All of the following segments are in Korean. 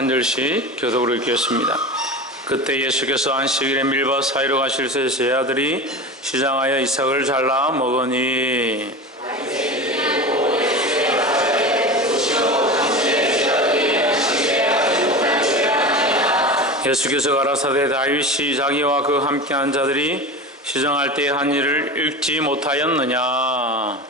한 절씩 교독을 읽겠습니다. 그때 예수께서 안식일에 밀밭 사이로 가실 때 제 아들이 시장하여 이삭을 잘라 먹으니 예수께서 가라사대 다윗이 자기와 그 함께한 자들이 시정할 때의 한 일을 읽지 못하였느냐.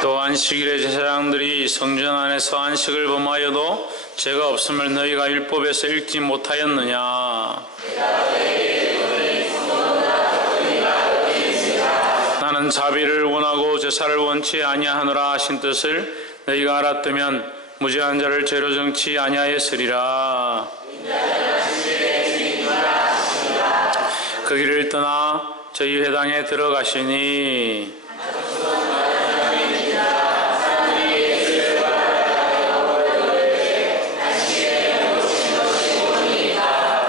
또 안식일에 제사장들이 성전 안에서 안식을 범하여도 죄가 없음을 너희가 율법에서 읽지 못하였느냐. 나는 자비를 원하고 제사를 원치 아니하노라 하신 뜻을 너희가 알았다면 무죄한 자를 죄로 정치 아니하였으리라. 그 길을 떠나 저희 회당에 들어가시니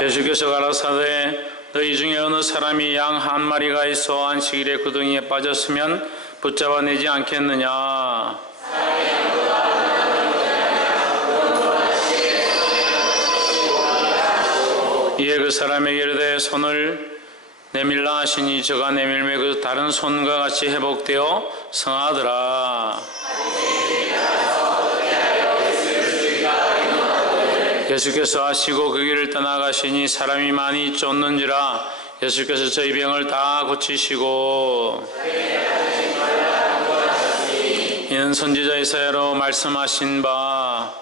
예수께서 가라사대 너희 중에 어느 사람이 양 한 마리가 있어 안식일에 구덩이에 빠졌으면 붙잡아내지 않겠느냐. 이에 그 사람에게 이르되 손을 내밀라 하시니 저가 내밀매 그 다른 손과 같이 회복되어 성하더라. 예수께서 하시고 그 길을 떠나가시니 사람이 많이 쫓는지라 예수께서 저희 병을 다 고치시고 이는 선지자 이사야로 말씀하신 바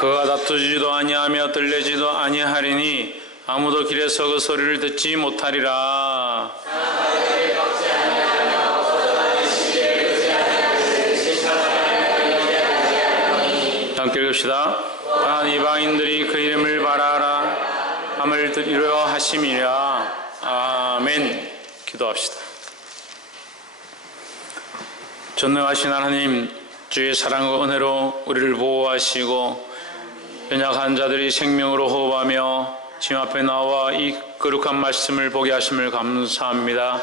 그가 다투지도 아니하며 들레지도 아니하리니 아무도 길에서 그 소리를 듣지 못하리라. 함께 읽읍시다. 단 이방인들이 그 이름을 바라라 함을 이루어 하심이라. 아멘. 기도합시다. 전능하신 하나님, 주의 사랑과 은혜로 우리를 보호하시고 연약한 자들이 생명으로 호흡하며 주님 앞에 나와 이 거룩한 말씀을 보게 하심을 감사합니다.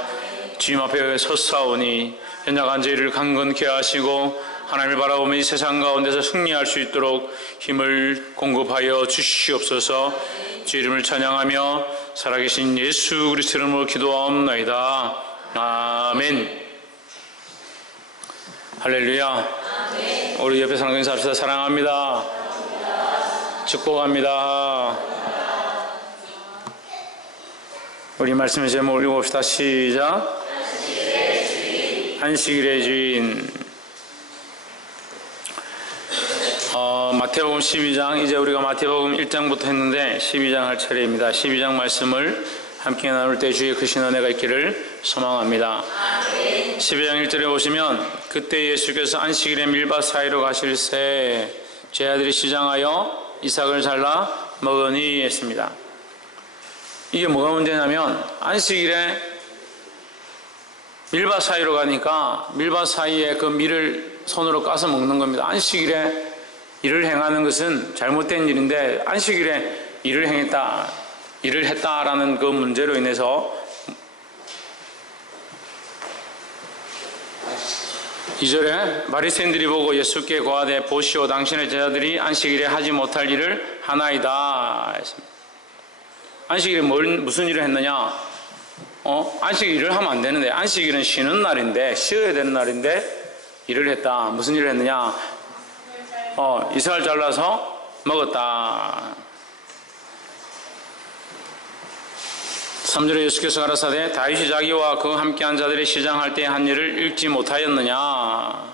주님 앞에 섰사오니 연약한 저희를 강건케 하시고 하나님을 바라보며 이 세상 가운데서 승리할 수 있도록 힘을 공급하여 주시옵소서. 주 이름을 찬양하며 살아계신 예수 그리스도 이름으로 기도하옵나이다. 아멘. 할렐루야. 아멘. 우리 옆에 사는 인사합시다. 사랑합니다. 축복합니다. 우리 말씀의 제목을 읽어봅시다. 시작. 안식일의 주인. 마태복음 12장, 이제 우리가 마태복음 1장부터 했는데 12장 할 차례입니다. 12장 말씀을 함께 나눌 때 주의 크신 은혜가 있기를 소망합니다. 12장 1절에 보시면 그때 예수께서 안식일에 밀밭 사이로 가실새 제 아들이 시장하여 이삭을 잘라 먹으니 했습니다. 이게 뭐가 문제냐면 안식일에 밀밭 사이로 가니까 밀밭 사이에 그 밀을 손으로 까서 먹는 겁니다. 안식일에 일을 행하는 것은 잘못된 일인데 안식일에 일을 했다라는 그 문제로 인해서 2절에 바리새인들이 보고 예수께 고하되 보시오 당신의 제자들이 안식일에 하지 못할 일을 하나이다 했습니다. 안식일에 무슨 일을 했느냐? 안식일 일을 하면 안 되는데 안식일은 쉬는 날인데 쉬어야 되는 날인데 일을 했다. 무슨 일을 했느냐? 이삭을 잘라서 먹었다. 3절에 예수께서 가라사대 다윗이 자기와 그 함께한 자들이 시장할 때 한 일을 읽지 못하였느냐.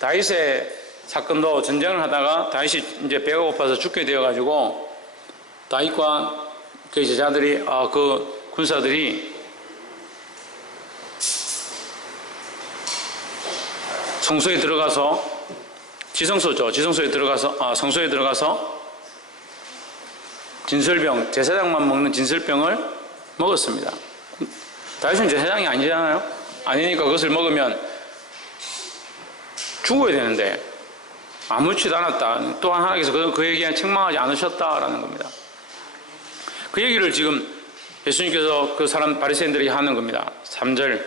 다윗의 사건도 전쟁을 하다가 다윗이 이제 배가 고파서 죽게 되어가지고 다윗과 그 제자들이 그 군사들이 성소에 들어가서 성소에 들어가서 진설병, 제사장만 먹는 진설병을 먹었습니다. 다윗은 제사장이 아니잖아요. 아니니까 그것을 먹으면 죽어야 되는데 아무렇지도 않았다. 또한 하나님께서 그 얘기에 책망하지 않으셨다라는 겁니다. 그 얘기를 지금 예수님께서 그 사람 바리새인들이 하는 겁니다. 3절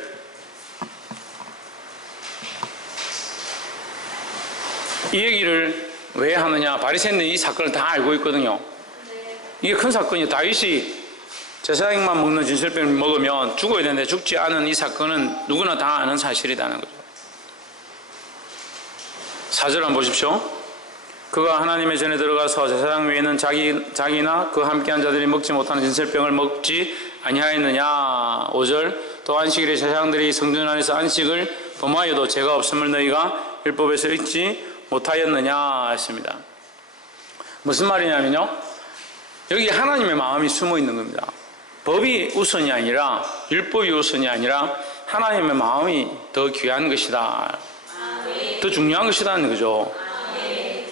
이 얘기를 왜 하느냐. 바리새인들이 이 사건을 다 알고 있거든요. 이게 큰 사건이에요. 다윗이 제사장만 먹는 진설병을 먹으면 죽어야 되는데 죽지 않은 이 사건은 누구나 다 아는 사실이라는 거죠. 4절 한번 보십시오. 그가 하나님의 전에 들어가서 제사장 외에는 자기나 그 함께한 자들이 먹지 못하는 진설병을 먹지 아니하였느냐. 5절 또 안식일에 제사장들이 성전 안에서 안식을 범하여도 죄가 없음을 너희가 율법에서 읽지 못하였느냐 했습니다. 무슨 말이냐면요, 여기 하나님의 마음이 숨어 있는 겁니다. 법이 우선이 아니라, 율법이 우선이 아니라 하나님의 마음이 더 귀한 것이다, 더 중요한 것이라는 거죠.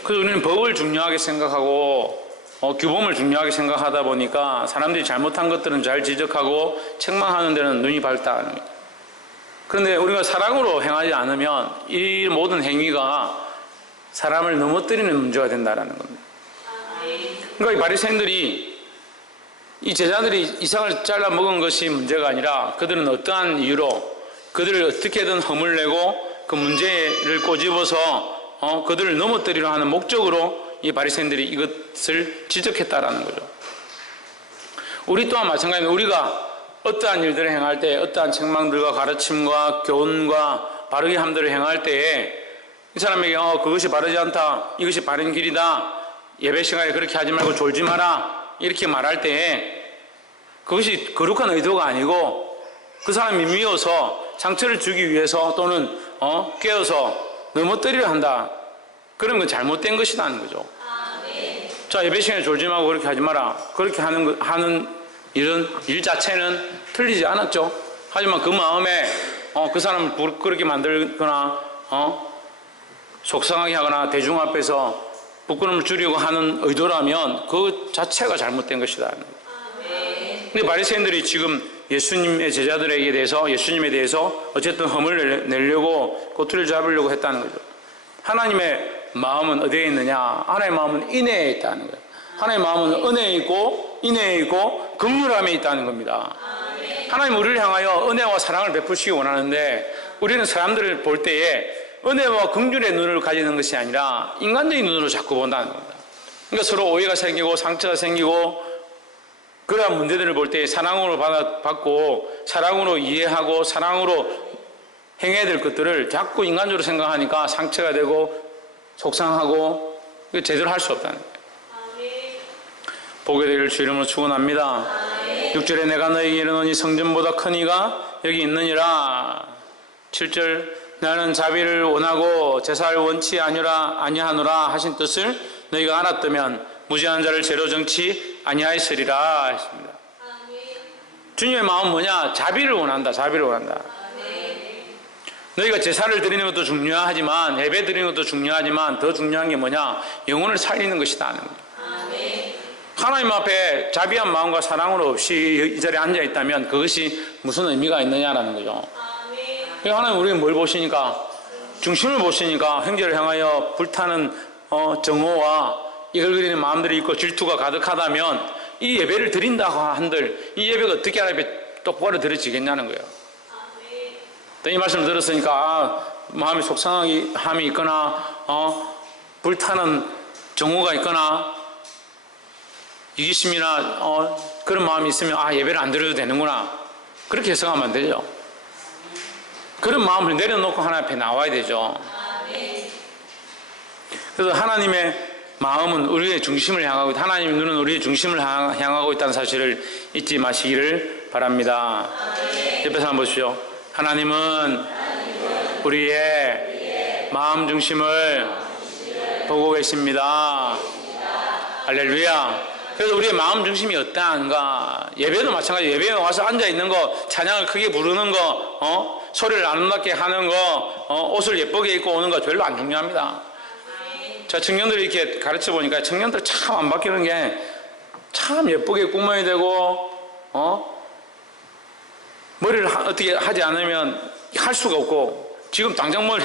그래서 우리는 법을 중요하게 생각하고 규범을 중요하게 생각하다 보니까 사람들이 잘못한 것들은 잘 지적하고 책망하는 데는 눈이 밝다는 겁니다. 그런데 우리가 사랑으로 행하지 않으면 이 모든 행위가 사람을 넘어뜨리는 문제가 된다는 겁니다. 그러니까 이 바리새인들이, 이 제자들이 이삭을 잘라 먹은 것이 문제가 아니라 그들은 어떠한 이유로 그들을 어떻게든 허물 내고 그 문제를 꼬집어서 그들을 넘어뜨리려 하는 목적으로 이 바리새인들이 이것을 지적했다라는 거죠. 우리 또한 마찬가지입니다. 우리가 어떠한 일들을 행할 때, 어떠한 책망들과 가르침과 교훈과 바르게 함들을 행할 때에 이 사람에게 그것이 바르지 않다, 이것이 바른 길이다, 예배 시간에 그렇게 하지 말고 졸지 마라, 이렇게 말할 때에 그것이 거룩한 의도가 아니고 그 사람이 미워서 상처를 주기 위해서 또는 깨어서 넘어뜨리려 한다, 그러면 잘못된 것이라는 거죠. 자, 예배 시간에 졸지 말고 그렇게 하지 마라, 그렇게 하는 이런 일 자체는 틀리지 않았죠. 하지만 그 마음에 그 사람을 부끄럽게 만들거나 속상하게 하거나 대중 앞에서 부끄러움을 주려고 하는 의도라면 그 자체가 잘못된 것이다. 근데 바리새인들이 지금 예수님의 제자들에게 대해서, 예수님에 대해서 어쨌든 흠을 내려고 꼬투리를 잡으려고 했다는 거죠. 하나님의 마음은 어디에 있느냐? 하나님의 마음은 인내에 있다는 거예요. 하나님의 마음은 은혜에 있고 인내에 있고 긍휼함에 있다는 겁니다. 하나님 우리를 향하여 은혜와 사랑을 베푸시기 원하는데 우리는 사람들을 볼 때에 은혜와 긍휼의 눈을 가지는 것이 아니라 인간적인 눈으로 자꾸 본다는 겁니다. 그러니까 서로 오해가 생기고 상처가 생기고 그러한 문제들을 볼 때 사랑으로 받고 사랑으로 이해하고 사랑으로 행해야 될 것들을 자꾸 인간적으로 생각하니까 상처가 되고 속상하고 제대로 할 수 없다는 거예요. 보게 되기를 주 이름으로 축원합니다. 6절에 내가 너에게 이르노니 성전보다 큰 이가 여기 있느니라. 7절 나는 자비를 원하고 제사를 원치 아니하노라 하신 뜻을 너희가 알았다면 무죄한 자를 죄로 정치 아니하였으리라 했습니다. 주님의 마음은 뭐냐? 자비를 원한다. 자비를 원한다. 너희가 제사를 드리는 것도 중요하지만, 예배 드리는 것도 중요하지만 더 중요한 게 뭐냐? 영혼을 살리는 것이다 하는 겁니다. 하나님 앞에 자비한 마음과 사랑으로 없이 이 자리에 앉아 있다면 그것이 무슨 의미가 있느냐라는 거죠. 하나님 우리는 뭘 보시니까? 중심을 보시니까 형제를 향하여 불타는 정오와 이글거리는 마음들이 있고 질투가 가득하다면 이 예배를 드린다고 한들 이 예배가 어떻게 하나님께 똑바로 드려지겠냐는 거예요. 또 이 말씀을 들었으니까 마음이 속상함이 있거나 불타는 정오가 있거나 이기심이나 그런 마음이 있으면 예배를 안 드려도 되는구나, 그렇게 해석하면 안 되죠. 그런 마음을 내려놓고 하나님 앞에 나와야 되죠. 그래서 하나님의 마음은 우리의 중심을 향하고 있다, 하나님의 눈은 우리의 중심을 향하고 있다는 사실을 잊지 마시기를 바랍니다. 옆에서 한번 보십시오. 하나님은 우리의 마음 중심을 보고 계십니다. 할렐루야. 그래서 우리의 마음 중심이 어떠한가? 예배도 마찬가지예요. 예배에 와서 앉아있는 거, 찬양을 크게 부르는 거, 소리를 아름답게 하는 거, 옷을 예쁘게 입고 오는 거 별로 안 중요합니다. 자, 청년들이 이렇게 가르쳐 보니까 청년들 참 안 바뀌는 게 참 예쁘게 꾸며야 되고, 머리를 어떻게 하지 않으면 할 수가 없고, 지금 당장 뭘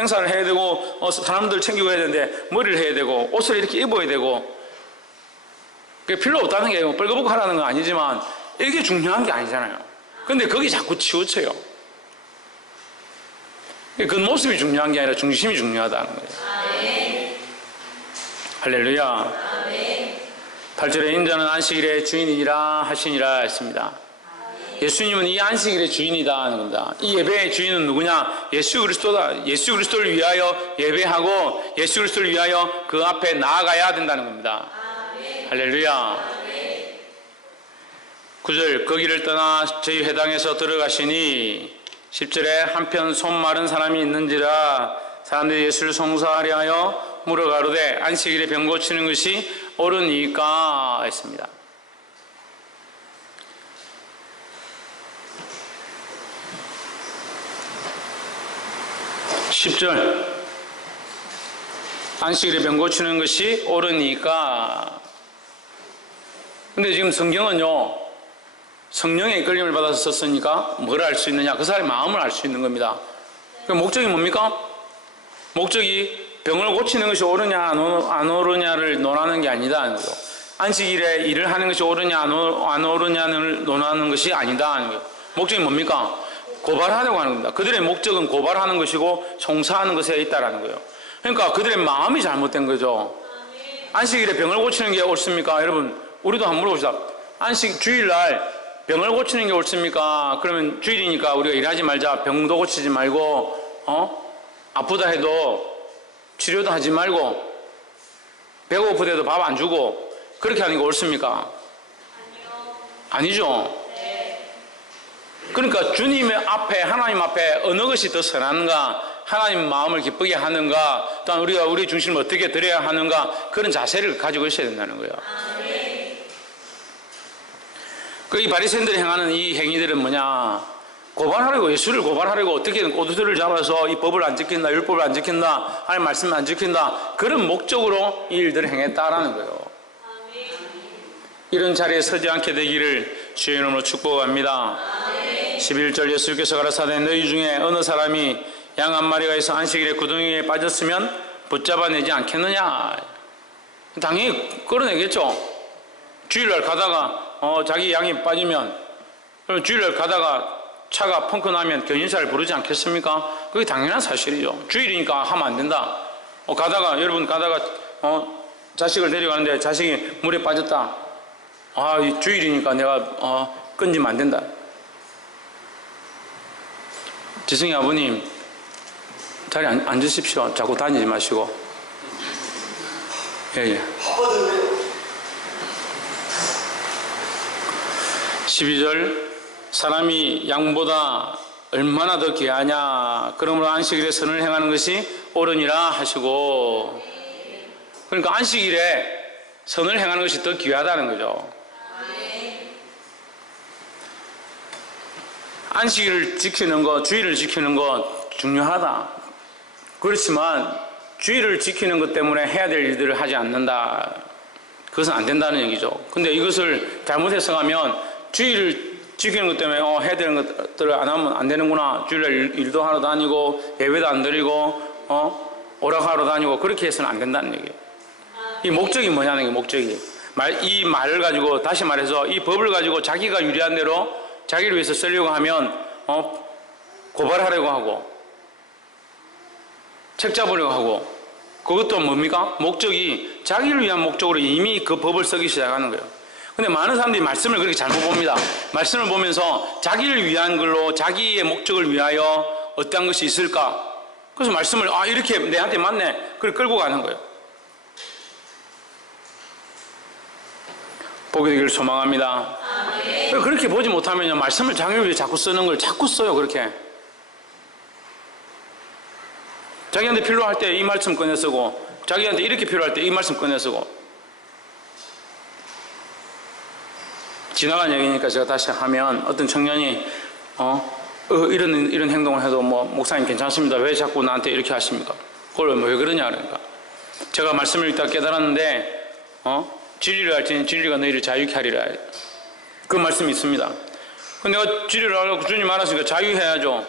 행사를 해야 되고 사람들 챙기고 해야 되는데 머리를 해야 되고 옷을 이렇게 입어야 되고 그게 필요 없다는 게 뻘거벗고 하라는 건 아니지만 이게 중요한 게 아니잖아요. 근데 거기 자꾸 치우쳐요. 그 모습이 중요한 게 아니라 중심이 중요하다는 거예요. 아멘. 할렐루야. 8절에 인자는 안식일의 주인이라 하시니라 했습니다. 예수님은 이 안식일의 주인이다 하는 겁니다. 이 예배의 주인은 누구냐? 예수 그리스도다. 예수 그리스도를 위하여 예배하고 예수 그리스도를 위하여 그 앞에 나아가야 된다는 겁니다. 할렐루야. 9절 거기를 떠나 저희 회당에서 들어가시니 10절에 한편 손 마른 사람이 있는지라 사람들이 예수를 송사하려 하여 물어가로되 안식일에 병 고치는 것이 옳으니까 했습니다. 10절 안식일에 병 고치는 것이 옳으니까. 근데 지금 성경은요 성령의 이끌림을 받아서 썼으니까 뭘 알 수 있느냐? 그 사람의 마음을 알 수 있는 겁니다. 그 목적이 뭡니까? 목적이 병을 고치는 것이 옳으냐 안 옳으냐를 논하는 게 아니다. 안식일에 일을 하는 것이 옳으냐 안 옳으냐를 논하는 것이 아니다. 목적이 뭡니까? 고발하려고 하는 겁니다. 그들의 목적은 고발하는 것이고 송사하는 것에 있다라는 거예요. 그러니까 그들의 마음이 잘못된 거죠. 안식일에 병을 고치는 게 옳습니까? 여러분 우리도 한번 물어봅시다. 주일날 병을 고치는 게 옳습니까? 그러면 주일이니까 우리가 일하지 말자. 병도 고치지 말고 아프다 해도 치료도 하지 말고 배고프대도 밥 안 주고 그렇게 하는 게 옳습니까? 아니죠. 그러니까 주님의 앞에 하나님 앞에 어느 것이 더 선한가, 하나님 마음을 기쁘게 하는가, 또한 우리가 우리 중심을 어떻게 드려야 하는가, 그런 자세를 가지고 있어야 된다는 거예요. 이 바리새인들이 행하는 이 행위들은 뭐냐? 고발하려고, 예수를 고발하려고 어떻게든 꼬투리를 잡아서 이 법을 안 지킨다, 율법을 안 지킨다, 하나님 말씀을 안 지킨다, 그런 목적으로 이 일들을 행했다라는 거예요. 이런 자리에 서지 않게 되기를 주의 이름으로 축복합니다. 11절 예수께서 가라사대 너희 중에 어느 사람이 양 한 마리가 있어 안식일에 구덩이에 빠졌으면 붙잡아내지 않겠느냐? 당연히 끌어내겠죠. 주일날 가다가 자기 양이 빠지면, 그럼 주일날 가다가 차가 펑크 나면 견인사를 부르지 않겠습니까? 그게 당연한 사실이죠. 주일이니까 하면 안 된다. 여러분 가다가 자식을 데려가는데 자식이 물에 빠졌다. 주일이니까 내가 건지면 안 된다. 지승이 아버님 자리에 앉으십시오. 자꾸 다니지 마시고. 예. 12절 사람이 양보다 얼마나 더 귀하냐, 그러므로 안식일에 선을 행하는 것이 옳으니라 하시고. 그러니까 안식일에 선을 행하는 것이 더 귀하다는 거죠. 안식일을 지키는 것, 주일을 지키는 것 중요하다. 그렇지만 주일을 지키는 것 때문에 해야 될 일들을 하지 않는다, 그것은 안 된다는 얘기죠. 근데 이것을 잘못 해석하면 주일을 지키는 것 때문에 해야 되는 것들을 안 하면 안 되는구나, 주일날 일도 하러 다니고 예배도 안 드리고 오락하러 다니고, 그렇게 해서는 안 된다는 얘기예요. 이 목적이 뭐냐는 게, 목적이 이 말을 가지고, 다시 말해서 이 법을 가지고 자기가 유리한 대로 자기를 위해서 쓰려고 하면 고발하려고 하고 책 잡으려고 하고, 그것도 뭡니까? 목적이 자기를 위한 목적으로 이미 그 법을 쓰기 시작하는 거예요. 근데 많은 사람들이 말씀을 그렇게 잘못 봅니다. 말씀을 보면서 자기를 위한 걸로, 자기의 목적을 위하여 어떠한 것이 있을까? 그래서 말씀을 이렇게 내한테 맞네, 그걸 끌고 가는 거예요. 보게 되기를 소망합니다. 그렇게 보지 못하면 말씀을 자기를 위해 자꾸 쓰는 걸 자꾸 써요. 그렇게 자기한테 필요할 때 이 말씀 꺼내 쓰고, 자기한테 이렇게 필요할 때 이 말씀 꺼내 쓰고. 지나간 얘기니까 제가 다시 하면, 어떤 청년이 이런 행동을 해도 목사님 괜찮습니다, 왜 자꾸 나한테 이렇게 하십니까? 그걸 왜 그러냐, 그러니까 제가 말씀을 읽다 깨달았는데 진리를 알지니 진리가 너희를 자유케 하리라, 그 말씀이 있습니다. 내가 진리를 알고 주님 알았으니까 자유해야죠.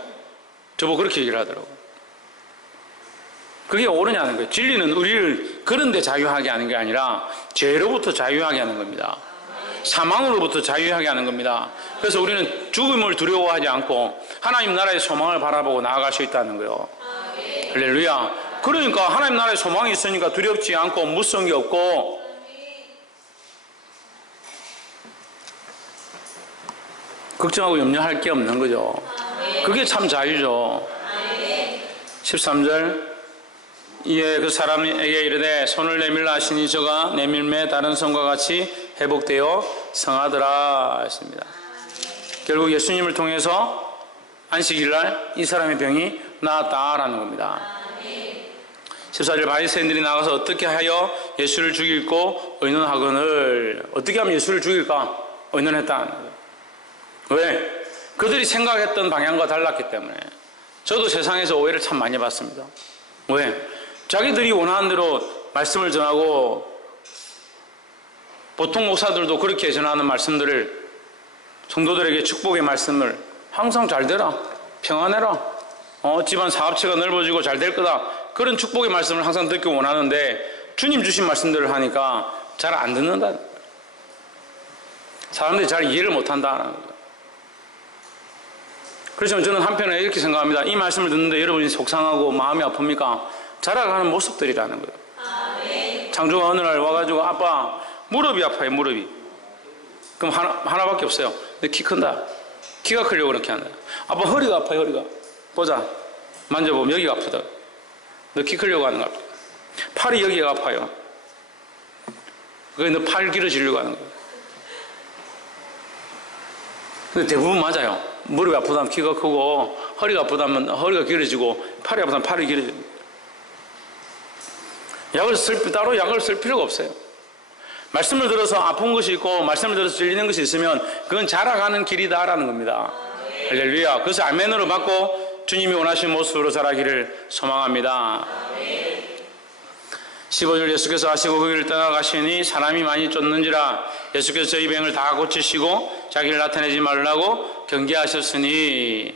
저보고 그렇게 얘기를 하더라고. 그게 옳으냐는 거예요. 진리는 우리를 그런 데 자유하게 하는 게 아니라 죄로부터 자유하게 하는 겁니다. 사망으로부터 자유하게 하는 겁니다. 그래서 우리는 죽음을 두려워하지 않고 하나님 나라의 소망을 바라보고 나아갈 수 있다는 거예요. 할렐루야. 그러니까 하나님 나라의 소망이 있으니까 두렵지 않고 무서운 게 없고, 걱정하고 염려할 게 없는 거죠. 그게 참 자유죠. 13절, 이에 그 사람에게 이르되 손을 내밀라 하시니 저가 내밀매 다른 손과 같이 회복되어 성하더라 했습니다. 결국 예수님을 통해서 안식일날 이 사람의 병이 나았다라는 겁니다. 14절, 바리새인들이 나가서 어떻게 하여 예수를 죽일고 의논하거늘, 어떻게 하면 예수를 죽일까 의논했다는 거예요. 왜? 그들이 생각했던 방향과 달랐기 때문에. 저도 세상에서 오해를 참 많이 받습니다. 왜? 자기들이 원하는 대로 말씀을 전하고, 보통 목사들도 그렇게 전하는 말씀들을, 성도들에게 축복의 말씀을 항상 잘 되라, 평안해라, 집안 사업체가 넓어지고 잘 될 거다, 그런 축복의 말씀을 항상 듣기 원하는데 주님 주신 말씀들을 하니까 잘 안 듣는다. 사람들이 잘 이해를 못한다는 거예요. 그렇지만 저는 한편에 이렇게 생각합니다. 이 말씀을 듣는데 여러분이 속상하고 마음이 아픕니까? 자라가는 모습들이라는 거예요. 창조가 어느 날 와가지고 아빠 무릎이 아파요, 무릎이. 그럼 하나밖에 없어요. 내 키 큰다. 키가 크려고 그렇게 한다. 아빠 허리가 아파요, 허리가. 보자. 만져보면 여기가 아프다. 너 키 크려고 하는 거 같아. 팔이 여기가 아파요. 그게 너 팔 길어지려고 하는 거야. 근데 대부분 맞아요. 무릎이 아프다면 키가 크고, 허리가 아프다면 허리가 길어지고, 팔이 아프다면 팔이 길어지고. 따로 약을 쓸 필요가 없어요. 말씀을 들어서 아픈 것이 있고, 말씀을 들어서 질리는 것이 있으면 그건 자라가는 길이다라는 겁니다. 할렐루야. 그래서 아멘으로 받고 주님이 원하시는 모습으로 자라기를 소망합니다. 15절, 예수께서 하시고 그 길을 떠나가시니 사람이 많이 쫓는지라 예수께서 저희 병을 다 고치시고 자기를 나타내지 말라고 경계하셨으니.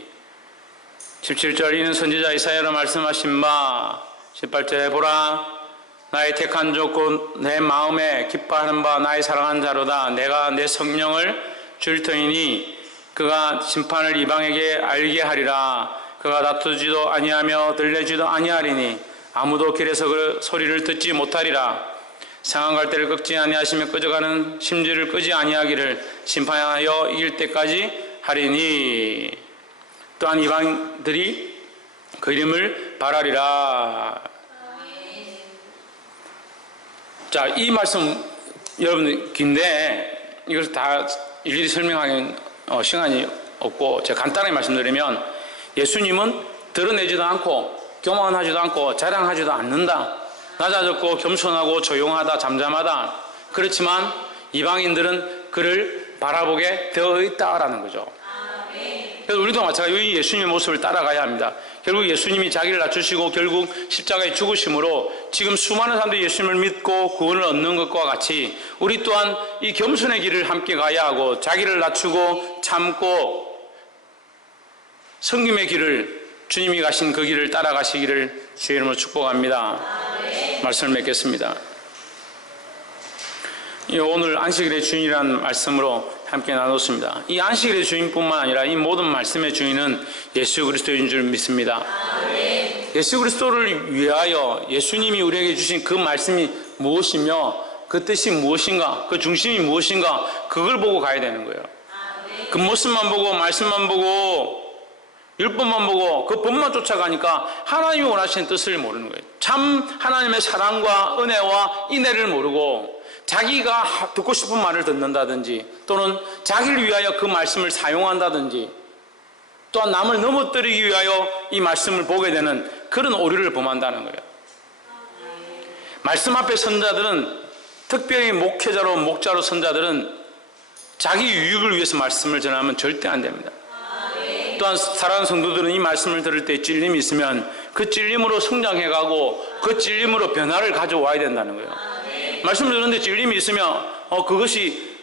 17절, 이는 선지자 이사야로 말씀하신 바. 18절에 보라, 나의 택한 족곧 내 마음에 기뻐하는 바 나의 사랑한 자로다. 내가 내 성령을 줄 터이니 그가 심판을 이방에게 알게 하리라. 그가 다투지도 아니하며 들려지도 아니하리니 아무도 길에서 그 소리를 듣지 못하리라. 상한 갈대를 꺾지 아니하시며 꺼져가는 심지를 끄지 아니하기를 심판하여 이길 때까지 하리니. 또한 이방들이 그 이름을 바라리라. 자, 이 말씀 여러분 긴데 이것을 다 일일이 설명하기는 시간이 없고 제가 간단하게 말씀드리면, 예수님은 드러내지도 않고 교만하지도 않고 자랑하지도 않는다. 낮아졌고 겸손하고 조용하다, 잠잠하다. 그렇지만 이방인들은 그를 바라보게 되어 있다라는 거죠. 그래서 우리도 마찬가지로 이 예수님의 모습을 따라가야 합니다. 결국 예수님이 자기를 낮추시고 결국 십자가에 죽으심으로 지금 수많은 사람들이 예수님을 믿고 구원을 얻는 것과 같이 우리 또한 이 겸손의 길을 함께 가야 하고, 자기를 낮추고 참고 섬김의 길을, 주님이 가신 그 길을 따라가시기를 주의 이름으로 축복합니다. 말씀을 맺겠습니다. 오늘 안식일의 주인이라는 말씀으로 함께 나눴습니다. 이 안식일의 주인뿐만 아니라 이 모든 말씀의 주인은 예수 그리스도인 줄 믿습니다. 예수 그리스도를 위하여 예수님이 우리에게 주신 그 말씀이 무엇이며 그 뜻이 무엇인가, 그 중심이 무엇인가, 그걸 보고 가야 되는 거예요. 그 모습만 보고 말씀만 보고 율법만 보고 그 법만 쫓아가니까 하나님이 원하시는 뜻을 모르는 거예요. 참 하나님의 사랑과 은혜와 인애를 모르고 자기가 듣고 싶은 말을 듣는다든지, 또는 자기를 위하여 그 말씀을 사용한다든지, 또한 남을 넘어뜨리기 위하여 이 말씀을 보게 되는 그런 오류를 범한다는 거예요. 말씀 앞에 선자들은, 특별히 목회자로 목자로 선자들은 자기 유익을 위해서 말씀을 전하면 절대 안 됩니다. 또한 사랑하는 성도들은 이 말씀을 들을 때 찔림이 있으면 그 찔림으로 성장해가고 그 찔림으로 변화를 가져와야 된다는 거예요. 말씀을 듣는데 찔림이 있으면 그것이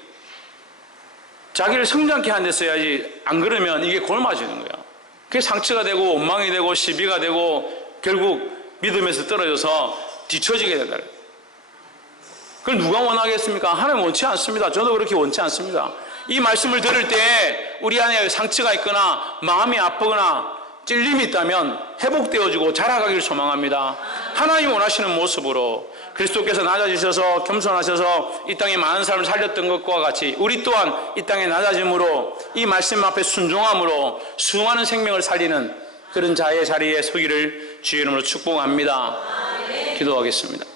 자기를 성장케 하는 데 써야지, 안 그러면 이게 골마지는 거예요. 그게 상처가 되고 원망이 되고 시비가 되고 결국 믿음에서 떨어져서 뒤처지게 된다. 그걸 누가 원하겠습니까? 하나님 원치 않습니다. 저도 그렇게 원치 않습니다. 이 말씀을 들을 때 우리 안에 상처가 있거나 마음이 아프거나 찔림이 있다면 회복되어지고 자라가기를 소망합니다. 하나님 원하시는 모습으로 그리스도께서 낮아지셔서 겸손하셔서 이 땅에 많은 사람을 살렸던 것과 같이 우리 또한 이 땅에 낮아짐으로 이 말씀 앞에 순종함으로 수많은 생명을 살리는 그런 자의 자리에 서기를 주의 이름으로 축복합니다. 기도하겠습니다.